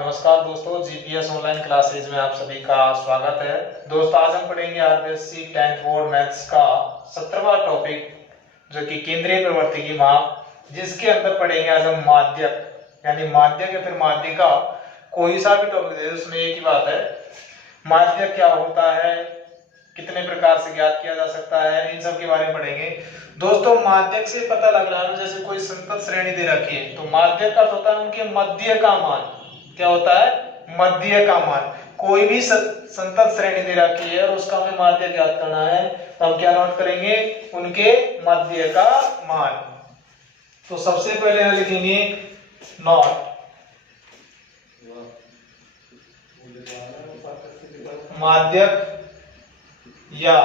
नमस्कार दोस्तों, GPS online classes में आप सभी का स्वागत है। दोस्तों, आज हम पढ़ेंगे आरबीएससी 10th बोर्ड मैथ्स का 17वां टॉपिक, जो कि केंद्रीय प्रवृत्ति की माप, जिसके अंदर पढ़ेंगे आज हम माध्यक, यानी माध्यक या फिर माध्यिका। कोई सा भी टॉपिक दे, उसमें एक ही बात है, माध्यक क्या होता है, कितने प्रकार से ज्ञात किया जा सकता है, इन सब के बारे में पढ़ेंगे। दोस्तों, माध्यक से पता लग रहा है, जैसे कोई संतत श्रेणी दे रखी है तो माध्यक का होता है उनके मध्य का मान। क्या होता है? मध्य का मान। कोई भी संतत श्रेणी दे रखी है और उसका हमें माध्य ज्ञात करना है, तो हम क्या नोट करेंगे? उनके मध्य का मान। तो सबसे पहले हम लिखेंगे नॉट माध्यक या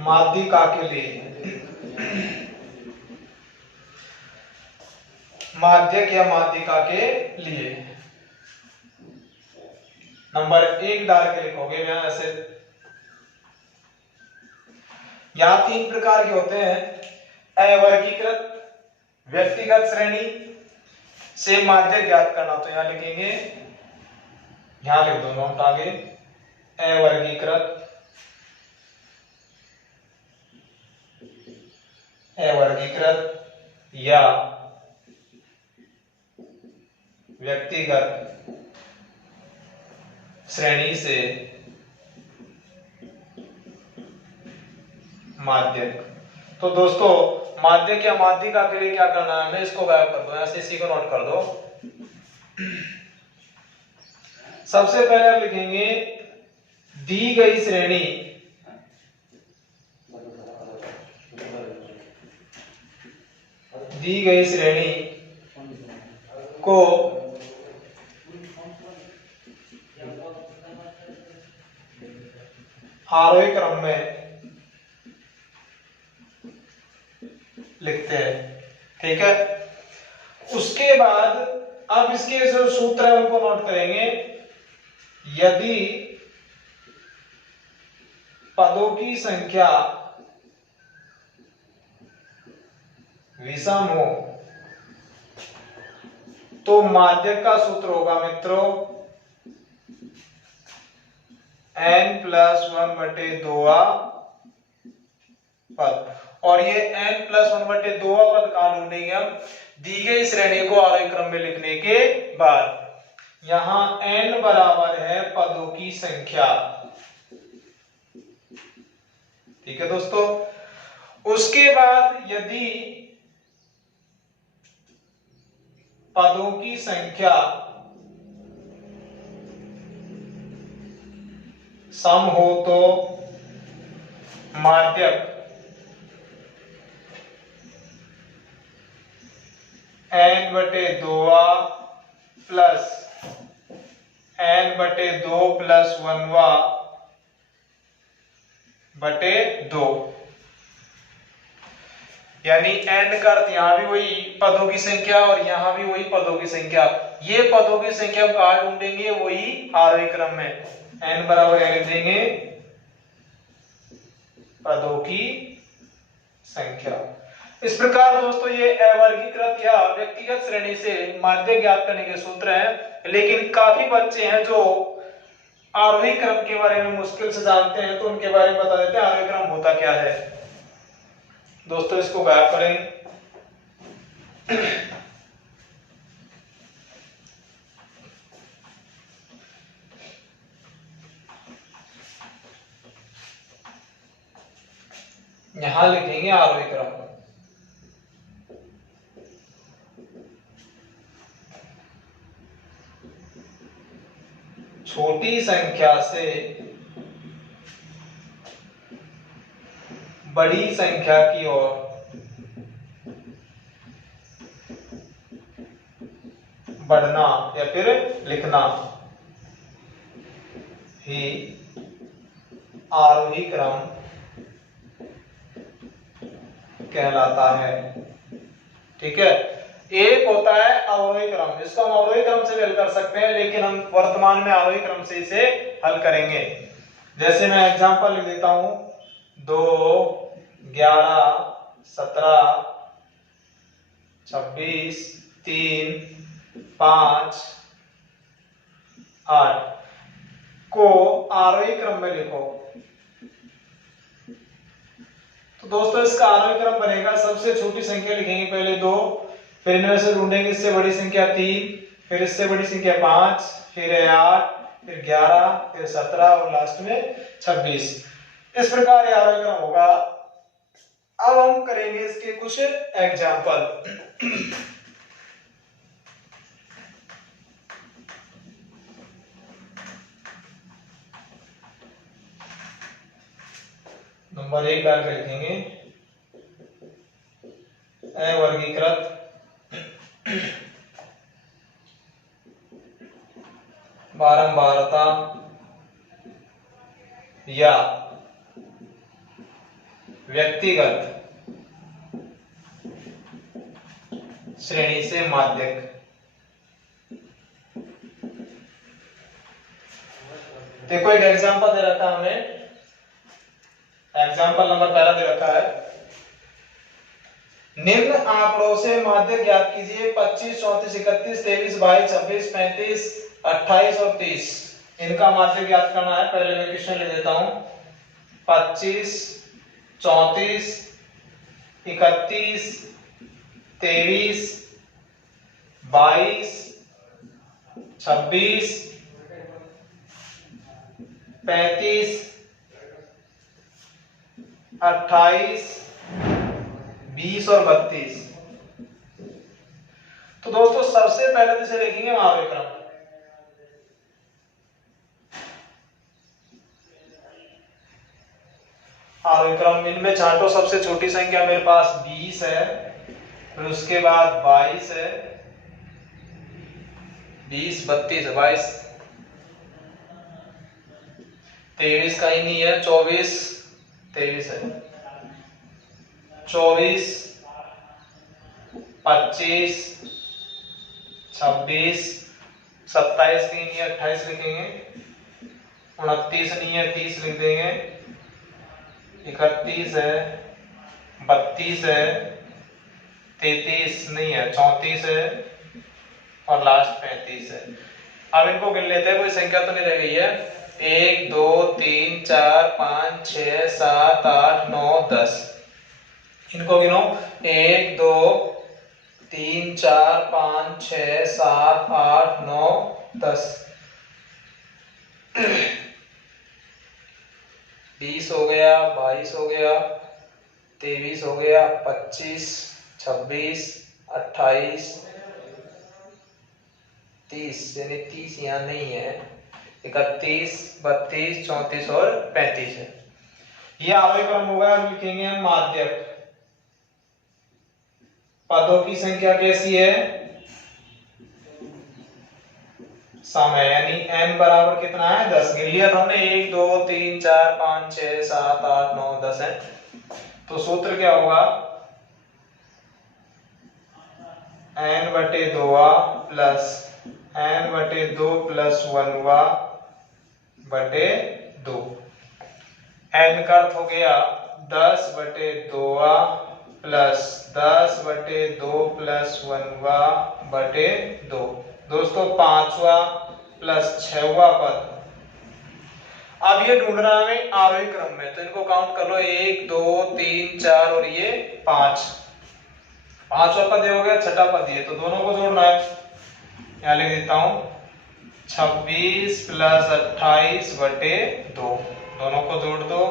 माध्यिका के लिए, माध्यक या माध्यिका के लिए नंबर 1 डाल के लिखोगे। मैं ऐसे यहां 3 प्रकार के होते हैं। अवर्गीकृत व्यक्तिगत श्रेणी से माध्यक ज्ञात करना, तो यहां लिखेंगे, यहां लिख दो नोट आगे, अवर्गीकृत या व्यक्तिगत श्रेणी से माध्यक। तो दोस्तों, माध्यक या माध्यिका के लिए क्या करना है? मैं इसको गायब कर दो, ऐसे इसी को नोट कर दो। सबसे पहले आप लिखेंगे दी गई श्रेणी को आरोही क्रम में लिखते हैं। ठीक है, उसके बाद अब इसके जो सूत्र है उनको नोट करेंगे। यदि पदों की संख्या विषम हो तो माध्यक का सूत्र होगा मित्रों n+1/2 पद। और ये n+1/2 पद कहां ढूंढेंगे हम? दी गई श्रेणी को आरोही क्रम में लिखने के बाद। यहां n बराबर है पदों की संख्या। ठीक है दोस्तों, उसके बाद यदि पदों की संख्या सम हो तो माध्यक n/2 प्लस n/2 प्लस 1/2, यानी n का अर्थ यहां भी वही पदों की संख्या और यहां भी वही पदों की संख्या। ये पदों की संख्या हम कहां ढूंढेंगे? वही आरोही क्रम में। n बराबर लिख देंगे पदों की संख्या। इस प्रकार दोस्तों, ये अवर्गीकृत या व्यक्तिगत श्रेणी से माध्यक ज्ञात करने के सूत्र हैं। लेकिन काफी बच्चे हैं जो आरोही क्रम के बारे में मुश्किल से जानते हैं, तो उनके बारे में बता देते हैं आरोही क्रम होता क्या है। दोस्तों, इसको गायब करें। यहां लिखेंगे आरोही क्रम। छोटी संख्या से बड़ी संख्या की ओर बढ़ना या फिर लिखना ही आरोही क्रम कहलाता है। ठीक है, एक होता है अवरोही क्रम, इसको हम अवरोही क्रम से भी हल कर सकते हैं, लेकिन हम वर्तमान में आरोही क्रम से इसे हल करेंगे। जैसे मैं एग्जांपल लिख देता हूं, 2, 11, 17, 26, 3, 5, 8 को आरोही क्रम में लिखो। तो दोस्तों इसका आरोही क्रम बनेगा, सबसे छोटी संख्या लिखेंगे पहले 2, फिर इनमें से ढूंढेंगे इससे बड़ी संख्या 3, फिर इससे बड़ी संख्या 5, फिर 8, फिर 11, फिर 17 और लास्ट में 26। इस प्रकार ये आरोही क्रम होगा। अब हम करेंगे इसके कुछ एग्जाम्पल। नंबर 1 डाल के लिखेंगे अवर्गीकृत बारंबारता या व्यक्तिगत श्रेणी से माध्यक। देखो एक एग्जांपल दे रखा है हमें, एग्जांपल नंबर पहला दे रखा है, निम्न आंकड़ों से माध्यक ज्ञात कीजिए 25, 34, 31, 23, 22, 26, 35, 28 और 30। इनका माध्यक ज्ञात करना है। पहले मैं क्वेश्चन लिख देता हूं। 25, 34, 31, 23, 22, 26, 35, 28, 20 और 32। तो दोस्तों सबसे पहले तो इसे लिखेंगे आरोही क्रम। आरोही क्रम इनमें छांटो। सबसे छोटी संख्या मेरे पास 20 है, फिर उसके बाद 22 है, 20, 32, 22, 23 का ही नहीं है, 24, 23 है, 24, 25, 26, 27 की नहीं है, 28 लिखेंगे, 29 नहीं है, 30 लिख देंगे, 31 है, 32 है, 33 नहीं है, 34 है और लास्ट 35 है। अब इनको गिन लेते हैं, कोई संख्या तो नहीं रह गई है। 1, 2, 3, 4, 5, 6, 7, 8, 9, 10। इनको गिनो। 1, 2, 3, 4, 5, 6, 7, 8, 9, 10। 20 हो गया, 22 हो गया, 23 हो गया, 25, 26, 28, 30, यानी 30 यहाँ नहीं है, 31, 32, 34 और 35 है। ये आरोही क्रम होगा। लिखेंगे हम माध्यक। पदों की संख्या कैसी है? समय, यानी n बराबर कितना है? 10। गिन लिया था हमने, 1, 2, 3, 4, 5, 6, 7, 8, 9, 10 है। तो सूत्र क्या होगा? n बटे 2 प्लस n बटे 2 प्लस 1 बटे 2। n का अर्थ हो गया 10 बटे 2 प्लस 10 बटे 2 प्लस 1 बटे 2। दोस्तों 5वां प्लस 6वां पद। अब ये ढूंढना है हमें आरोही क्रम में, तो इनको काउंट कर लो। 1, 2, 3, 4 और ये 5। 5वां पद ये हो गया, छठा पद ये, तो दोनों को जोड़ना है। यहां लिख देता हूं 26 प्लस 28 बटे 2। दोनों को जोड़ दो,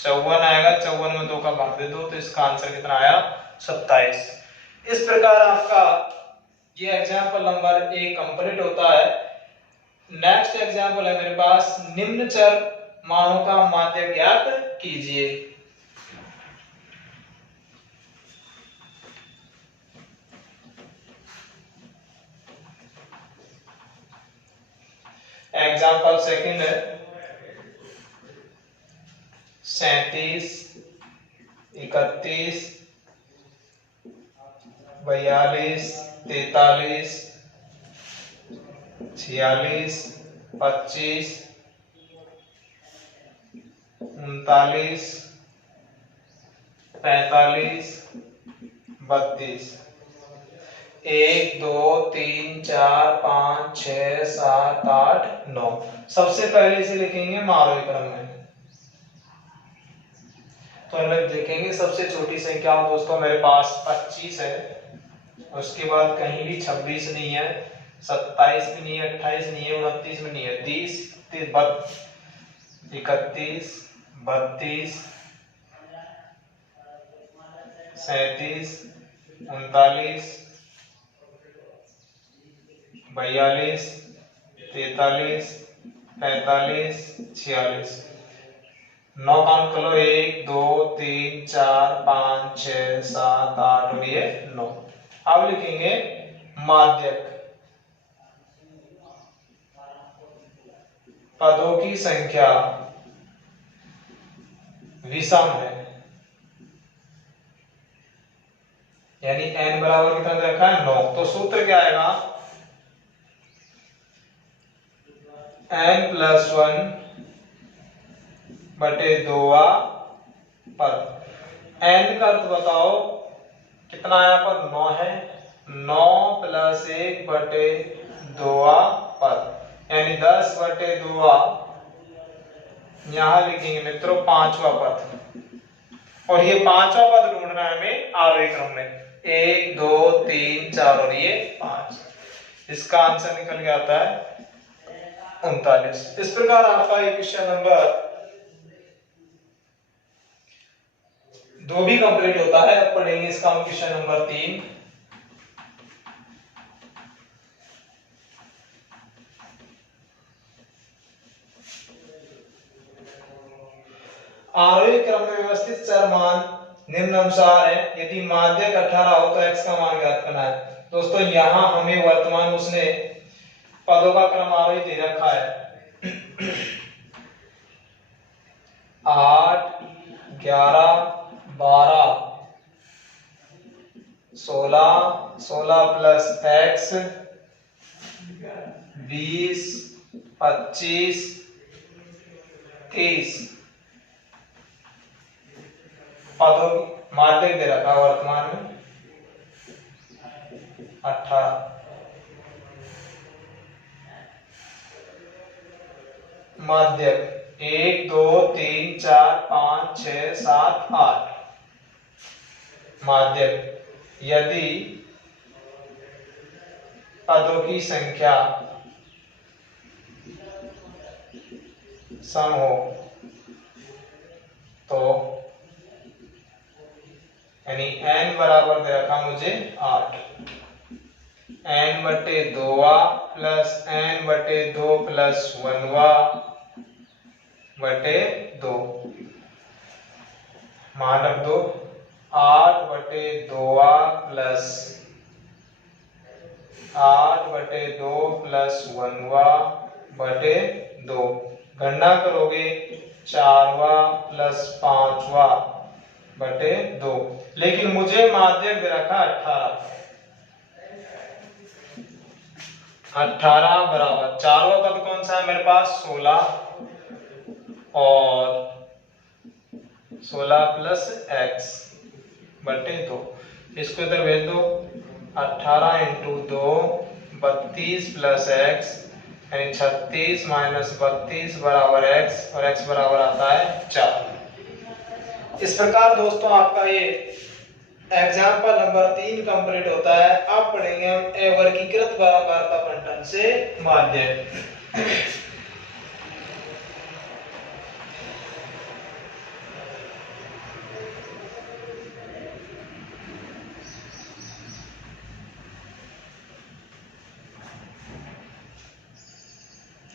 54 आएगा, 54 में 2 का भाग दे दो, तो इसका आंसर कितना आया? 27। इस प्रकार आपका ये एग्जाम्पल नंबर 1 कंप्लीट होता है। नेक्स्ट एग्जाम्पल है मेरे पास, निम्न चर मानों का माध्य ज्ञात कीजिए। एग्जाम्पल सेकंड है 37, 31, 42, 43, 46, 25, 39, 45, 32। 1 2 3 4 5 6 7 8 9। सबसे पहले इसे लिखेंगे मारोही क्रम में। तो हम लोग देखेंगे सबसे छोटी संख्या दोस्तों मेरे पास 25 है, उसके बाद कहीं भी 26 नहीं है, 27 भी नहीं है, 28 नहीं है, 29 भी नहीं है, 30 31 32 37 39 42 43 45 46। 9 काउंट कर लो, 1 2 3 4 5 6 7 8 और ये 9। अब लिखेंगे माध्यक। पदों की संख्या विषम है, यानी n बराबर कितना दे रखा है 9। तो सूत्र क्या आएगा, n + 1 बटे 2 पद। n का अर्थ बताओ कितना आया पर 9 है, 9 + 1 बटे 2 पद, यानी 10 बटे 2 यहां लिखेंगे मित्रों 5वां पद। और ये 5वां पद ढूंढना है हमें आरोही क्रम में, 1 2 3 4 और ये 5। इसका आंसर निकल के आता है 39। इस प्रकार आपका ये क्वेश्चन नंबर 2 भी कंप्लीट होता है। अब पढ़ेंगे इसका हम क्वेश्चन नंबर 3। आरोही क्रम में व्यवस्थित चर मान निम्नानुसार है। यदि माध्यक 18 हो तो x का मान ज्ञात करना है। दोस्तों यहां हमें वर्तमान उसने पदों का क्रम आरोही दे रखा है 8 11 12 16 16 प्लस x 20 25 30 पदों की माध्यक दे रखा वर्तमान में 18। माध्यक 1 2 3 4 5 6 7 8। माध्यक यदि पदों की संख्या सम हो तो, यानी n बराबर दे रखा मुझे 8, n बटे 2 प्लस n बटे 2 प्लस 1 बटे 2, मान रख दो 8 बटे 2 प्लस 8 बटे 2 प्लस 1 बटे 2। गणना करोगे 4 प्लस 5 बटे 2, लेकिन मुझे माध्यक दे रखा 18 बराबर 4वां पद कौन सा है मेरे पास 16 और 16 प्लस x बटे 2। इसको इधर भेज दो, 18 × 2 32 प्लस x, यानी 36 माइनस 32 बराबर x, और x बराबर आता है 4। इस प्रकार दोस्तों आपका ये एग्जाम्पल नंबर 3 कंप्लीट होता है। अब पढ़ेंगे हम वर्गीकृत भागाकार का बंटन से माध्यक।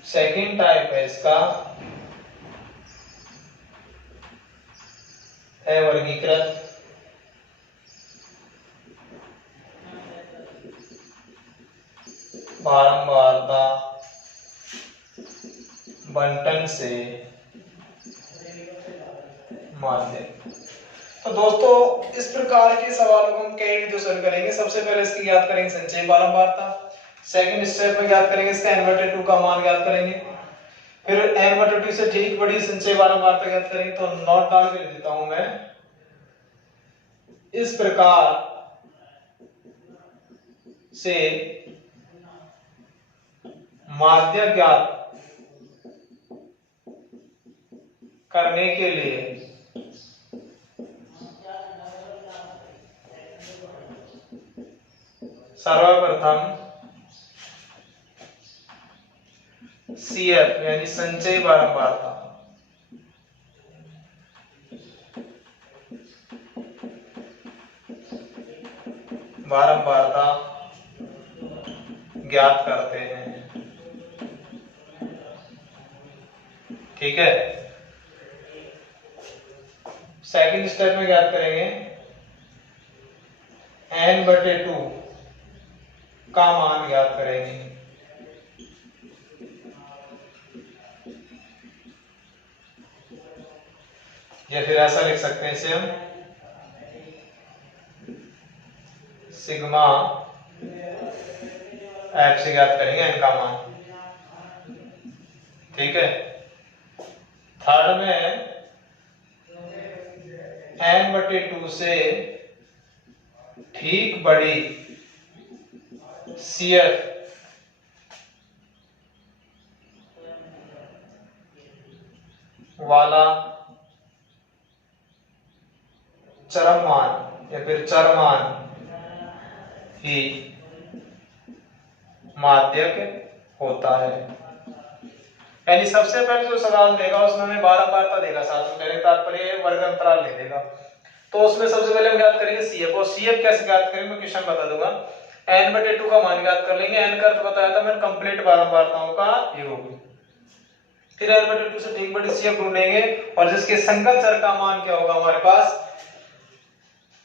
सेकंड टाइप है इसका वर्गीकृत बारंबारता बंटन से माध्यक। तो दोस्तों इस प्रकार के सवालों को हम कई वीडियो सॉल्व करेंगे। सबसे पहले इसकी ज्ञात करेंगे संचय बारंबारता, सेकंड स्टेप में ज्ञात करेंगे इसका n/2 का मान ज्ञात करेंगे, फिर n/2 से ठीक बड़ी संचय बारंबारता ज्ञात करेंगे। तो नोट डाल के देता हूं मैं, इस प्रकार से माध्य ज्ञात करने के लिए सर्वप्रथम CF यानी संचयी बारंबारता ज्ञात करते हैं। ठीक है, सेकंड स्टेप में ज्ञात करेंगे n/2 का मान ज्ञात करेंगे। या फिर ऐसा लिख सकते हैं इसे हम सिग्मा f से ज्ञात करेंगे n का मान। ठीक है, थर्ड में n/2 से ठीक बड़ी CF वाला चरम मान या फिर चर मान ही माध्यक होता है। यानी सबसे पहले जो सवाल देगा उसमें हमें बारंबारता देगा, साथ में कहने का तात्पर्य वर्ग अंतराल नहीं देगा। तो उसमें सबसे पहले हम ज्ञात करेंगे CF, और CF कैसे ज्ञात करेंगे मैं क्वेश्चन बता दूंगा। n/2 का मान ज्ञात कर लेंगे। n का अर्थ बताया था मैंने कंप्लीट बारंबारताओं का योग। फिर n/2 से ठीक बड़ी CF ढूंढेंगे और जिसके संगत चर का मान क्या होगा हमारे पास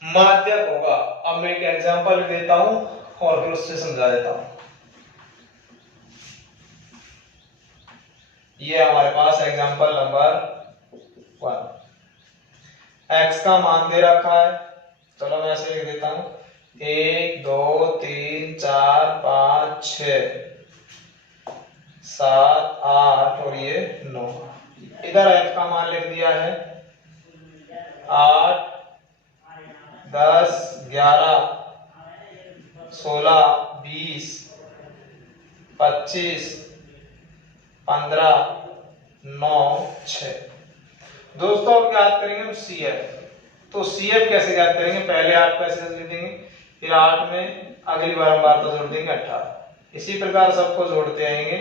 माध्यक होगा। अब मैं एक एग्जांपल देता हूं और फिर उससे समझा देता हूं। ये हमारे पास एग्जांपल नंबर 1। x का मान दे रखा है, चलो मैं ऐसे लिख देता हूं 1 2 3 4 5 6 7 8 और ये 9। इधर f का मान लिख दिया है 8 10 11 16 20 25 15 9 6। दोस्तों अब ज्ञात करेंगे हम CF। तो CF कैसे ज्ञात करेंगे, पहले 8 को ऐसे लिख देंगे, फिर 8 में अगली बारंबारता जोड़ देंगे 18। इसी प्रकार सबको जोड़ते आएंगे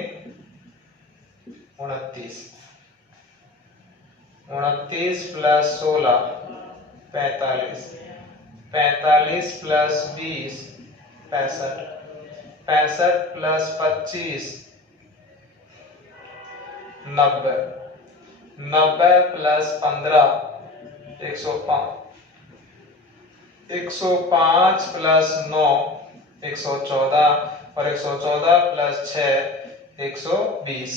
29 plus 16 45 45 plus 20 65 65 plus 25 90 90 plus 15 105 105 plus 9 114 और 114 प्लस 6 120।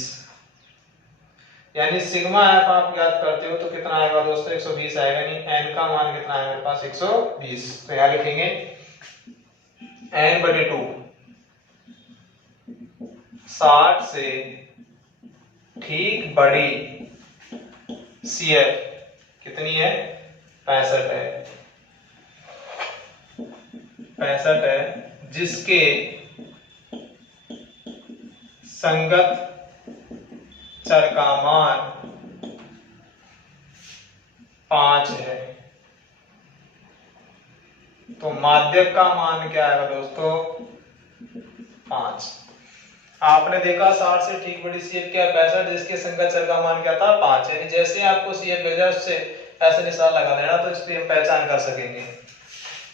यानी सिग्मा एफ आप याद करते हो तो कितना आएगा दोस्तों 120 आएगा। नहीं n का मान कितना है मेरे पास 120। तो यहां लिखेंगे n/2 60 से ठीक बड़ी CF कितनी है 65 है 65 है, जिसके संगत चर का मान 5 है। तो माध्यक का मान क्या आएगा दोस्तों 5। आपने देखा 60 से ठीक बड़ी CF क्या 65, जिसके संगत चर का मान क्या था 5। यानी जैसे ही आपको CF भेजा उससे ऐसे निशान लगा देना तो इससे हम पहचान कर सकेंगे।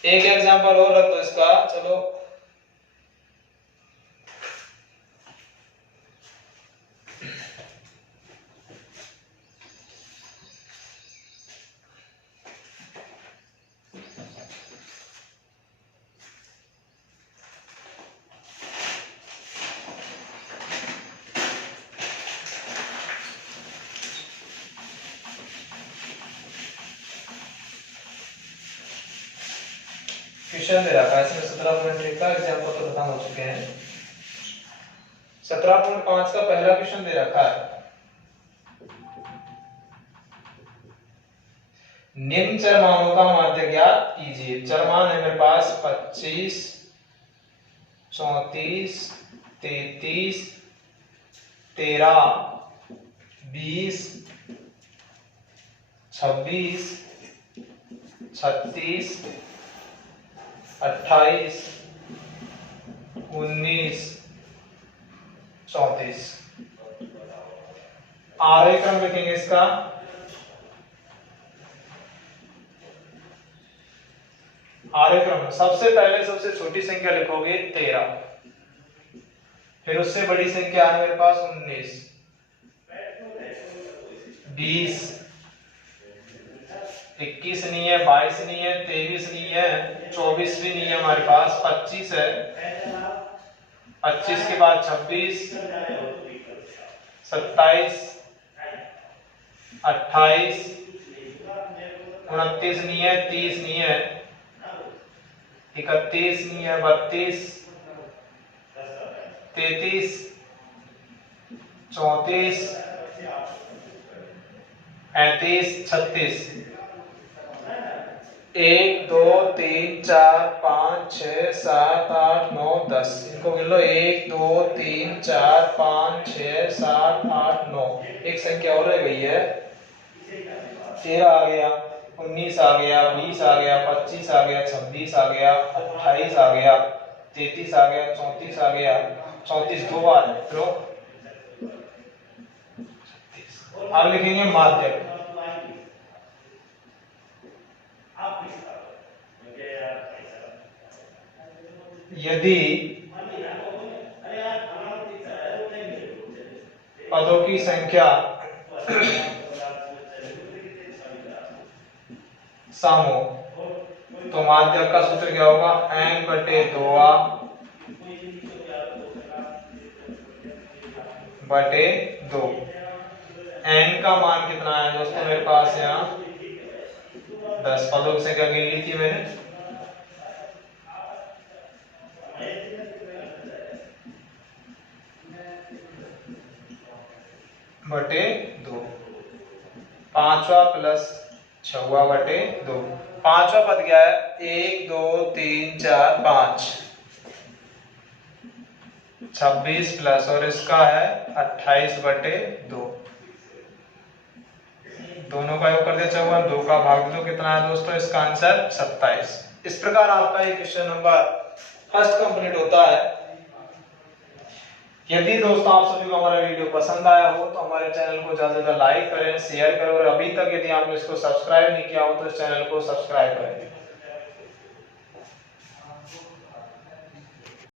एक एग्जांपल और रख दो इसका, चलो क्वेश्चन दे रखा है इसमें 17.1 का एग्जांपल तो खत्म हो चुके हैं। 17.5 का पहला क्वेश्चन दे रखा है निम्न चर मानों का माध्य ज्ञात कीजिए। चर मान है मेरे पास 25 34, 33, 13, 20, 26, 36, 28, 19, 34। आरोही क्रम लिखेंगे इसका। आरोही क्रम सबसे पहले सबसे छोटी संख्या लिखोगे 13, फिर उससे बड़ी संख्या है मेरे पास 19, 20, 21 नहीं है, 22 नहीं है, 23 नहीं है, 24 भी नहीं है हमारे पास, 25 है, 25 के बाद 26, 27, 28, 29 नहीं है, 30 नहीं है, 31 नहीं है, 32, 33, 34, 35, 36। 1 2 3 4 5 6 7 8 9 10 इनको गिन लो। 1 2 3 4 5 6 7 8 9। एक संख्या और रह गई है। 13 आ गया, 19 आ गया, 20 आ गया, 25 आ गया, 26 आ गया, 28 आ गया, 33 आ गया, 34 आ गया, 34 दो बार है। तो अब लिखेंगे माध्यक। यदि पदों की संख्या सम हो तो माध्यक का सूत्र क्या होगा? n बटे 2a बटे 2। n का मान कितना है दोस्तों मेरे पास? यहाँ 10 पदों की संख्या गिन ली थी मैंने। बटे 2। पांचवा प्लस 6 बटे 2। पांचवा पद क्या है? 1 2 3 4 5। 26 प्लस और इसका है 28 बटे 2। दोनों का योग कर दिया 54, 2 का भाग दो कितना है दोस्तों? इसका आंसर 27। इस प्रकार आपका ये क्वेश्चन नंबर फर्स्ट कंप्लीट होता है। यदि दोस्तों आप सभी को हमारा वीडियो पसंद आया हो तो हमारे चैनल को ज्यादा से ज्यादा लाइक करें, शेयर करें और अभी तक यदि आपने इसको सब्सक्राइब नहीं किया हो तो इस चैनल को सब्सक्राइब करें।